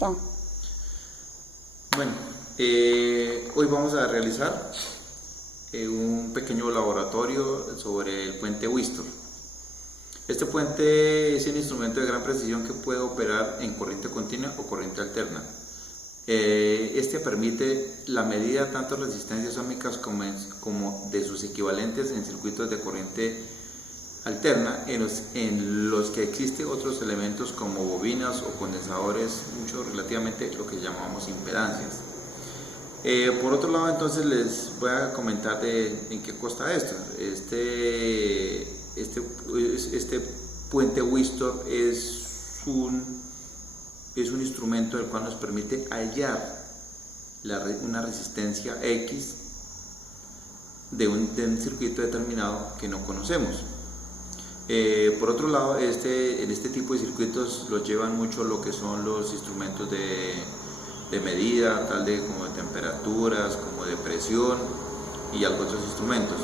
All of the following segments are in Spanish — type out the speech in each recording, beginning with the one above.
Chao. Bueno, hoy vamos a realizar un pequeño laboratorio sobre el puente Wistor. Este puente es un instrumento de gran precisión que puede operar en corriente continua o corriente alterna. Este permite la medida tanto de resistencias óhmicas como de sus equivalentes en circuitos de corriente alterna en los que existen otros elementos como bobinas o condensadores, mucho relativamente lo que llamamos impedancias. Por otro lado, entonces les voy a comentar en qué consta esto. Este puente Wistor es un instrumento el cual nos permite hallar una resistencia X de un circuito determinado que no conocemos. Por otro lado, en este tipo de circuitos los llevan mucho lo que son los instrumentos de medida, como de temperaturas, como de presión y algunos otros instrumentos.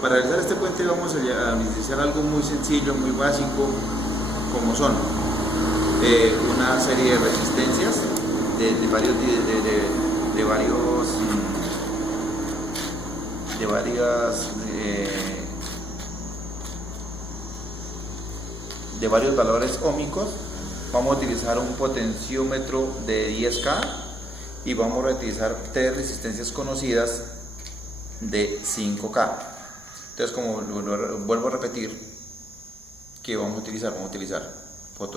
Para realizar este puente vamos a utilizar algo muy sencillo, muy básico, como son una serie de resistencias de varios valores óhmicos. Vamos a utilizar un potenciómetro de 10K y vamos a utilizar tres resistencias conocidas de 5K. Entonces, como vuelvo a repetir, ¿qué vamos a utilizar? Vamos a utilizar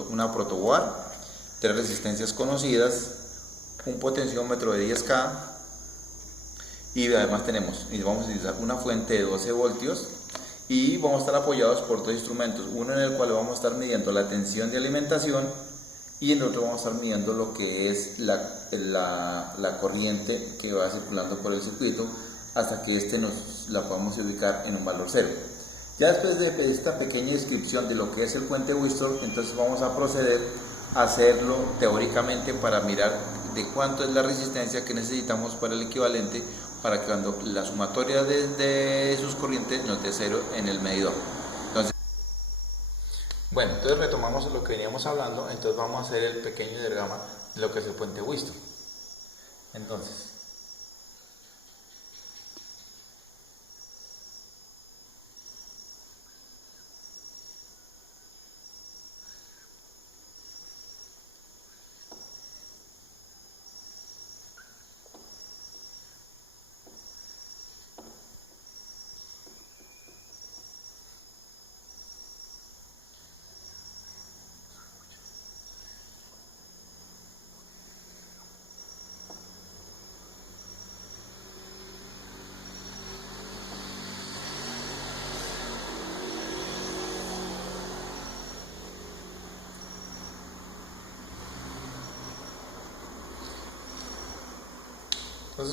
una protoboard, tres resistencias conocidas, un potenciómetro de 10K y además vamos a utilizar una fuente de 12 voltios y vamos a estar apoyados por dos instrumentos, uno en el cual vamos a estar midiendo la tensión de alimentación y en el otro vamos a estar midiendo lo que es la corriente que va circulando por el circuito hasta que la podamos ubicar en un valor cero. Ya después de esta pequeña descripción de lo que es el puente Wistor, entonces vamos a proceder a hacerlo teóricamente para mirar de cuánto es la resistencia que necesitamos para el equivalente para que cuando la sumatoria de sus corrientes nos dé cero en el medidor. Entonces retomamos lo que veníamos hablando. Entonces vamos a hacer el pequeño diagrama de lo que es el puente Wistor. Entonces,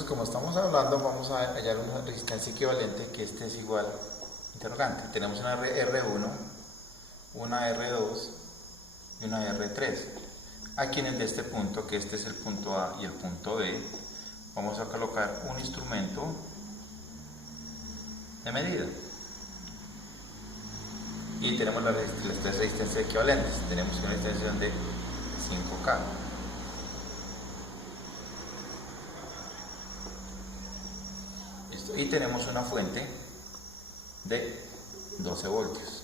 como estamos hablando, vamos a hallar una resistencia equivalente que es igual, interrogante. Tenemos una R1, una R2 y una R3. Aquí en este punto, que este es el punto A y el punto B, vamos a colocar un instrumento de medida. Y tenemos las tres resistencias equivalentes. Tenemos una resistencia de 5K. Y tenemos una fuente de 12 voltios.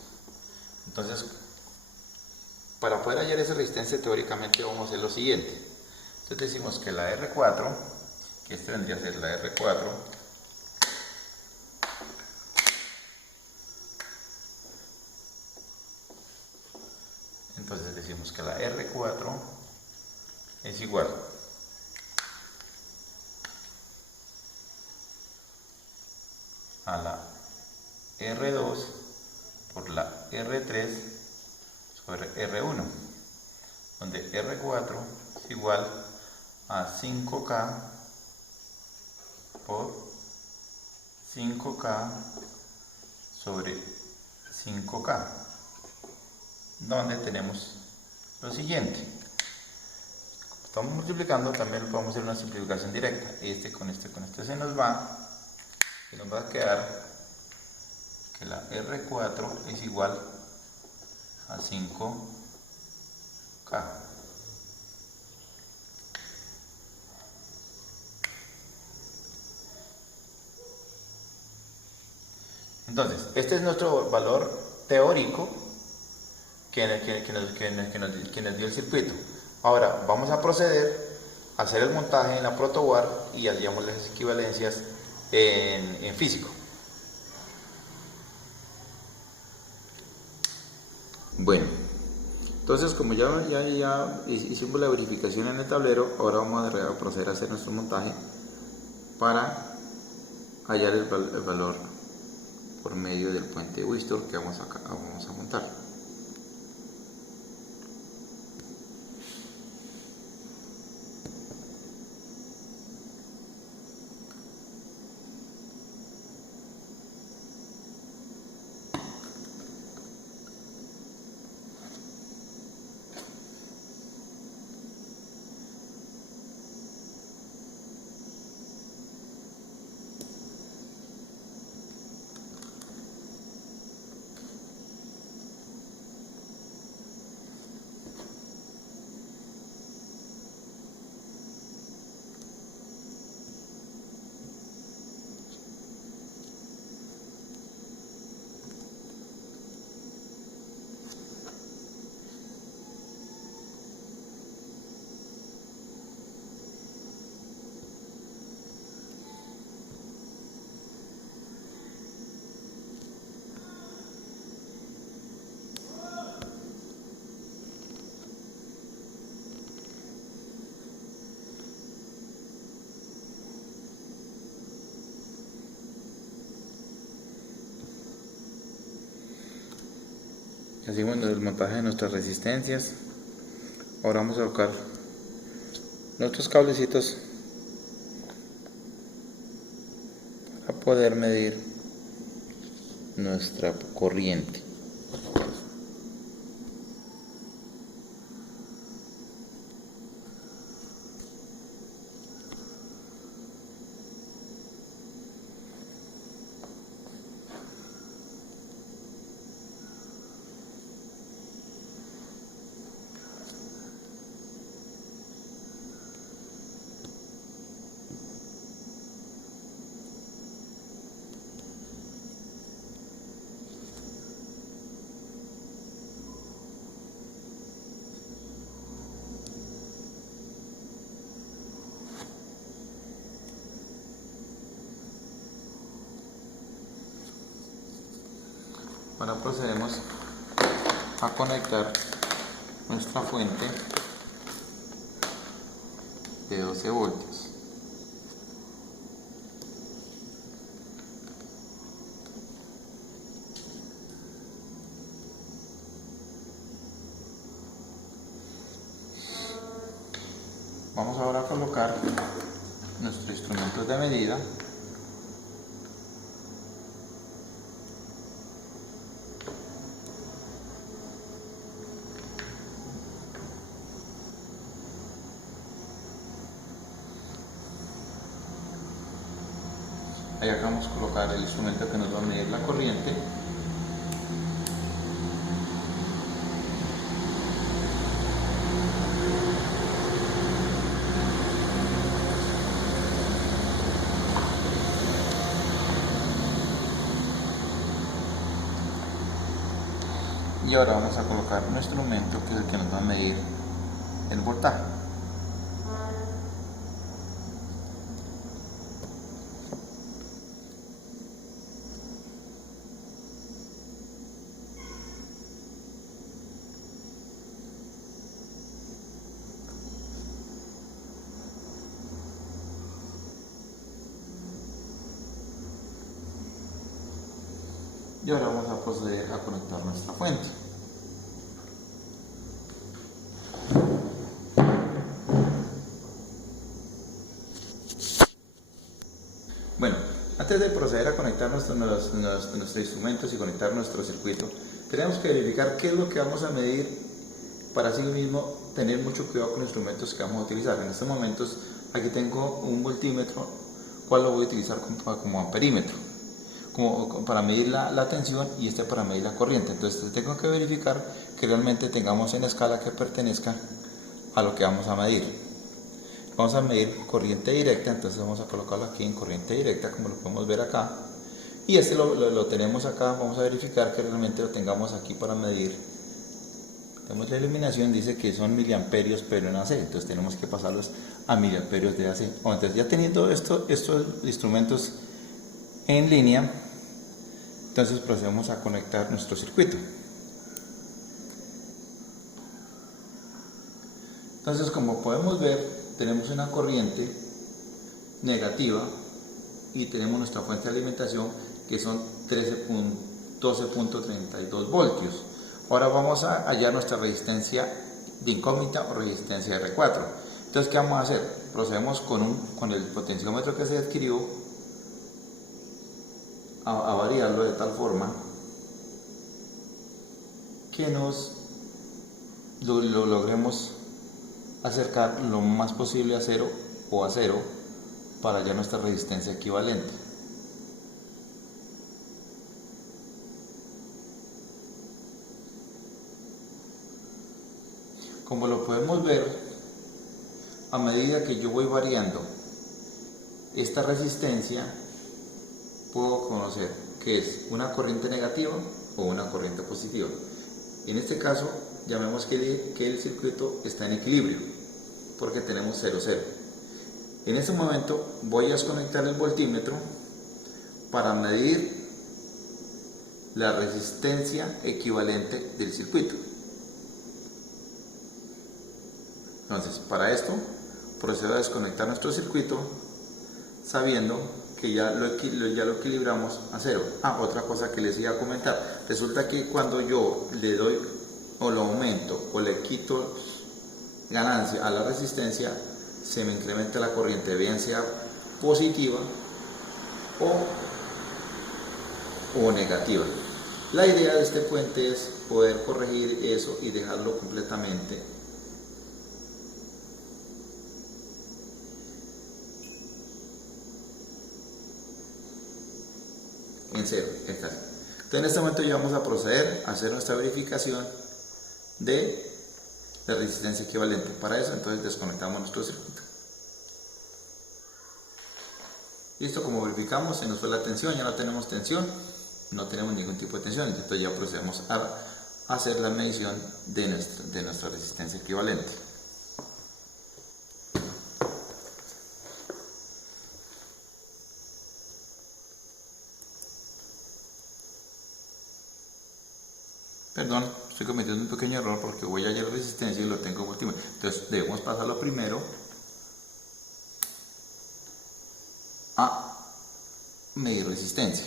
Entonces, para poder hallar esa resistencia teóricamente vamos a hacer lo siguiente. Entonces decimos que la R4, que este vendría a ser la R4, entonces decimos que la R4 es igual a la R2 por la R3 sobre R1, donde R4 es igual a 5K por 5K sobre 5K, donde tenemos lo siguiente. Estamos multiplicando, también podemos hacer una simplificación directa. Con este se nos va, y nos va a quedar que la R4 es igual a 5K. Entonces, este es nuestro valor teórico que nos dio el circuito. Ahora vamos a proceder a hacer el montaje en la protoboard y haríamos las equivalencias en físico. Bueno, entonces como ya hicimos la verificación en el tablero, ahora vamos a proceder a hacer nuestro montaje para hallar el valor por medio del puente Wistor que vamos a montar. Hacemos el montaje de nuestras resistencias. Ahora vamos a colocar nuestros cablecitos para poder medir nuestra corriente. Ahora procedemos a conectar nuestra fuente de 12 voltios. Vamos ahora a colocar nuestros instrumentos de medida. Ahí acá vamos a colocar el instrumento que nos va a medir la corriente. Y ahora vamos a colocar un instrumento que es el que nos va a medir el voltaje. Y ahora vamos a proceder a conectar nuestra fuente. Bueno, antes de proceder a conectar nuestros instrumentos y conectar nuestro circuito, tenemos que verificar qué es lo que vamos a medir para así mismo tener mucho cuidado con los instrumentos que vamos a utilizar. En estos momentos aquí tengo un voltímetro, cual lo voy a utilizar como amperímetro, para medir la tensión, y este para medir la corriente. Entonces tengo que verificar que realmente tengamos en escala que pertenezca a lo que vamos a medir. Vamos a medir corriente directa, entonces vamos a colocarlo aquí en corriente directa, como lo podemos ver acá, Y este lo tenemos acá, vamos a verificar que realmente lo tengamos aquí para medir. Tenemos la iluminación, dice que son miliamperios pero en AC, entonces tenemos que pasarlos a miliamperios de AC. Entonces ya teniendo estos instrumentos en línea, entonces procedemos a conectar nuestro circuito. Entonces, como podemos ver, tenemos una corriente negativa y tenemos nuestra fuente de alimentación que son 12.32 voltios. Ahora vamos a hallar nuestra resistencia de incógnita o resistencia R4. Entonces, ¿qué vamos a hacer? Procedemos con el potenciómetro que se adquirió a variarlo de tal forma que lo logremos acercar lo más posible a cero o a cero para hallar nuestra resistencia equivalente. Como lo podemos ver, a medida que yo voy variando esta resistencia, puedo conocer que es una corriente negativa o una corriente positiva. En este caso, llamemos que el circuito está en equilibrio, porque tenemos 0, 0. En este momento voy a desconectar el voltímetro para medir la resistencia equivalente del circuito. Entonces, para esto, procedo a desconectar nuestro circuito sabiendo que ya lo equilibramos a 0. Otra cosa que les iba a comentar. Resulta que cuando yo le doy o lo aumento o le quito ganancia a la resistencia, se me incrementa la corriente, bien sea positiva o negativa. La idea de este puente es poder corregir eso y dejarlo completamente en 0. Entonces, en este momento ya vamos a proceder a hacer nuestra verificación de la resistencia equivalente. Para eso, entonces desconectamos nuestro circuito. Listo, como verificamos, se nos fue la tensión, ya no tenemos tensión, no tenemos ningún tipo de tensión, entonces ya procedemos a hacer la medición de nuestra resistencia equivalente. Perdón, estoy cometiendo un pequeño error porque voy a hallar la resistencia y lo tengo en voltímetro. Entonces debemos pasarlo primero a medir resistencia.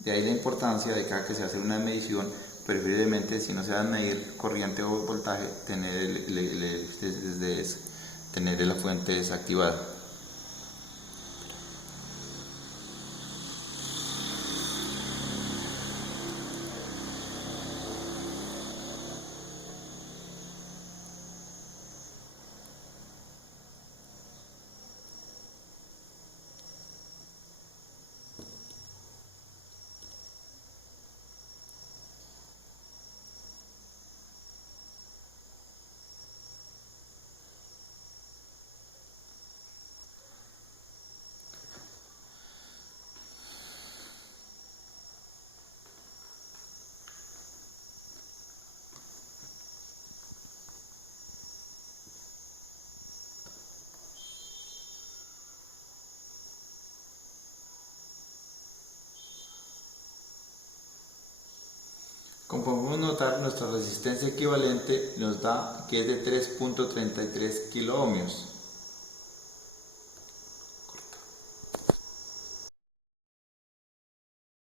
De ahí la importancia de cada que se hace una medición, preferiblemente si no se va a medir corriente o voltaje, tener la fuente desactivada. Como podemos notar, nuestra resistencia equivalente nos da que es de 3.33 kiloohmios.